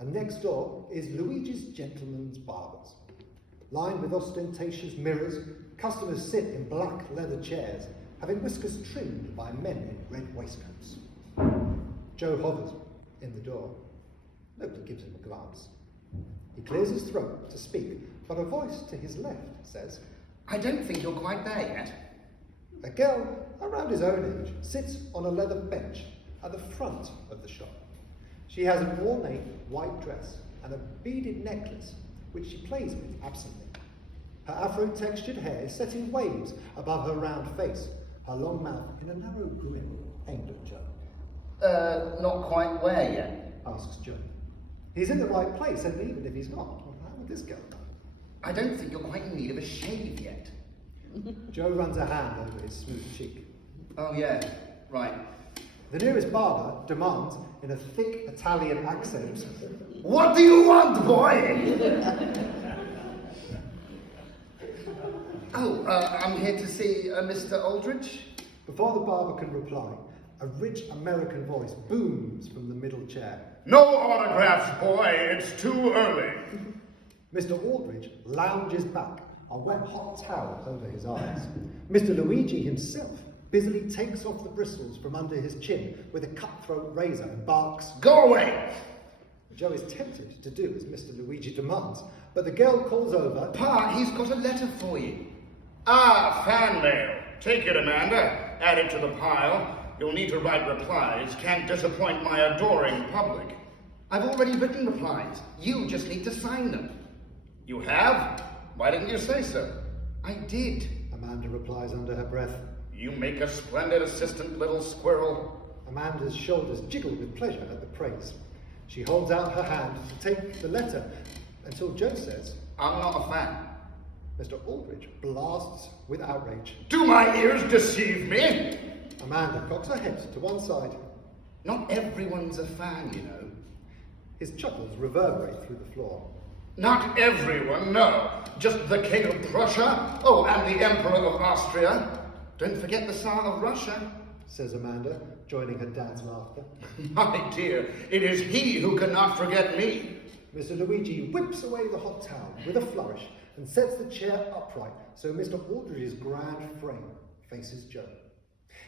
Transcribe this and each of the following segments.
and next door is Luigi's Gentleman's Barbers. Lined with ostentatious mirrors, customers sit in black leather chairs, having whiskers trimmed by men in red waistcoats. Joe hovers in the door. Nobody gives him a glance. He clears his throat to speak, but a voice to his left says, "I don't think you're quite there yet." A girl around his own age sits on a leather bench at the front of the shop. She has an ornate white dress and a beaded necklace, which she plays with absently. Her afro-textured hair is set in waves above her round face, her long mouth in a narrow grin aimed at Joe. Not quite where yet? Asks Joe. He's in the right place, and even if he's not, how would this go? I don't think you're quite in need of a shave yet. Joe runs a hand over his smooth cheek. Oh yeah, right. The nearest barber demands, in a thick Italian accent, "What do you want, boy?" I'm here to see Mr. Aldridge. Before the barber can reply, a rich American voice booms from the middle chair. "No autographs, boy. It's too early." Mr. Aldridge lounges back, a wet hot towel over his eyes. Mr. Luigi himself busily takes off the bristles from under his chin with a cutthroat razor and barks, "Go away!" Joe is tempted to do as Mr. Luigi demands, but the girl calls over, Pa, he's got a letter for you. Ah, fan mail. Take it, Amanda. Add it to the pile. You'll need to write replies. Can't disappoint my adoring public. I've already written replies. You just need to sign them. You have? Why didn't you say so? I did. Amanda replies under her breath. You make a splendid assistant, little squirrel. Amanda's shoulders jiggle with pleasure at the praise. She holds out her hand to take the letter until Joe says, I'm not a fan. Mr. Aldridge blasts with outrage. Do my ears deceive me? Amanda cocks her head to one side. Not everyone's a fan, you know. His chuckles reverberate through the floor. Not everyone, no. Just the King of Prussia. Oh, and the Emperor of Austria. Don't forget the Tsar of Russia, says Amanda, joining her dad's laughter. My dear, it is he who cannot forget me. Mr. Luigi whips away the hot towel with a flourish and sets the chair upright so Mr. Aldridge's grand frame faces Joe.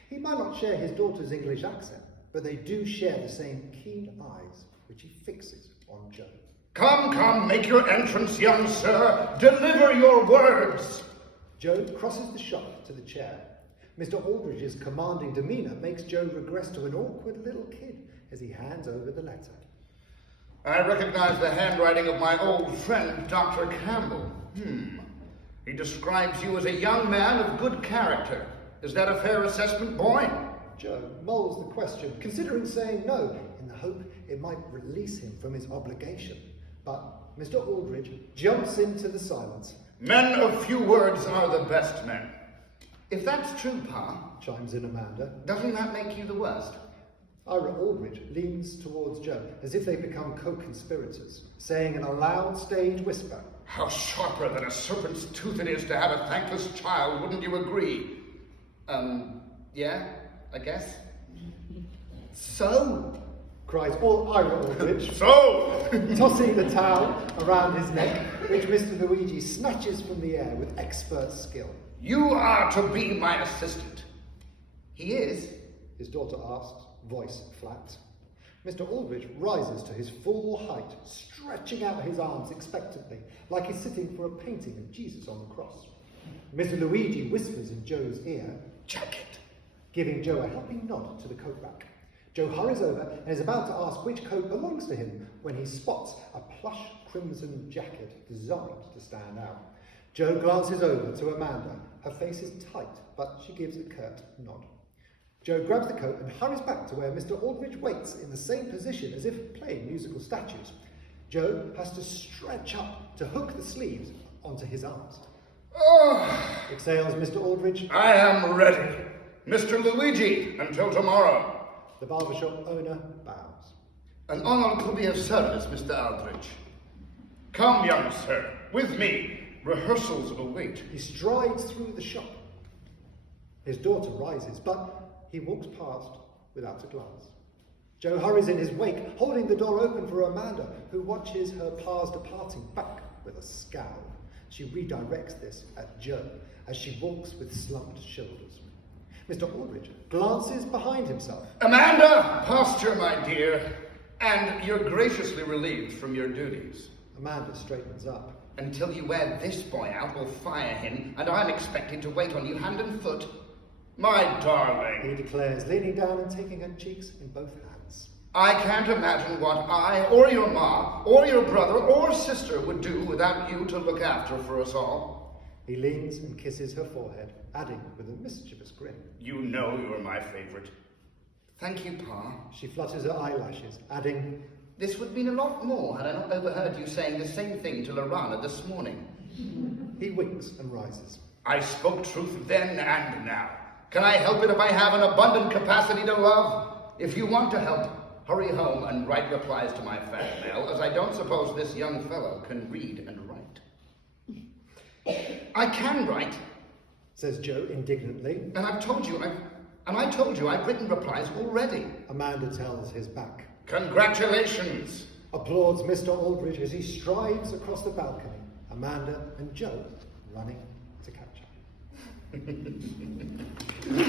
He might not share his daughter's English accent, but they do share the same keen eyes, which he fixes on Joe. Come, come, make your entrance, young sir. Deliver your words. Joe crosses the shop to the chair. Mr. Aldridge's commanding demeanour makes Joe regress to an awkward little kid as he hands over the letter. I recognize the handwriting of my old friend, Dr. Campbell. He describes you as a young man of good character. Is that a fair assessment, boy? Joe mulls the question, considering saying no, in the hope it might release him from his obligation. But Mr. Aldridge jumps into the silence. Men of few words are the best men. If that's true, Pa, chimes in Amanda. Doesn't that make you the worst? Ira Aldridge leans towards Joe as if they become co-conspirators, saying in a loud stage whisper, How sharper than a serpent's tooth it is to have a thankless child, wouldn't you agree? Yeah, I guess. So? Cries all Ira Aldridge, So! tossing the towel around his neck, which Mr. Luigi snatches from the air with expert skill. You are to be my assistant. He is? His daughter asks, voice flat. Mr. Aldridge rises to his full height, stretching out his arms expectantly, like he's sitting for a painting of Jesus on the cross. Mr. Luigi whispers in Joe's ear, Jacket, giving Joe a helping nod to the coat rack. Joe hurries over and is about to ask which coat belongs to him when he spots a plush crimson jacket designed to stand out. Joe glances over to Amanda. Her face is tight, but she gives a curt nod. Joe grabs the coat and hurries back to where Mr. Aldridge waits in the same position as if playing musical statues. Joe has to stretch up to hook the sleeves onto his arms. Exhales Mr. Aldridge. I am ready. Mr. Luigi, until tomorrow. The barbershop owner bows. An honour to be of service, Mr. Aldridge. Come, young sir, with me. Rehearsals await. He strides through the shop. His daughter rises, but he walks past without a glance. Joe hurries in his wake, holding the door open for Amanda, who watches her pa's departing back with a scowl. She redirects this at Joe as she walks with slumped shoulders. Mr. Aldridge glances behind himself. Amanda, posture, my dear, and you're graciously relieved from your duties. Amanda straightens up. Until you wear this boy out or fire him, and I'm expected to wait on you hand and foot. My darling, He declares, leaning down and taking her cheeks in both hands. I can't imagine what I, or your ma, or your brother, or sister would do without you to look after for us all. He leans and kisses her forehead, adding with a mischievous grin. You know you're my favorite. Thank you, Pa. She flutters her eyelashes, adding, This would mean a lot more had I not overheard you saying the same thing to Lorana this morning. He winks and rises. I spoke truth then and now. Can I help it if I have an abundant capacity to love? If you want to help, hurry home and write replies to my fan mail, as I don't suppose this young fellow can read and write. I can write, Says Joe indignantly. and I told you I've written replies already. Amanda tells his back. Congratulations. Applauds Mr. Aldridge as he strides across the balcony. Amanda and Joe running to catch him.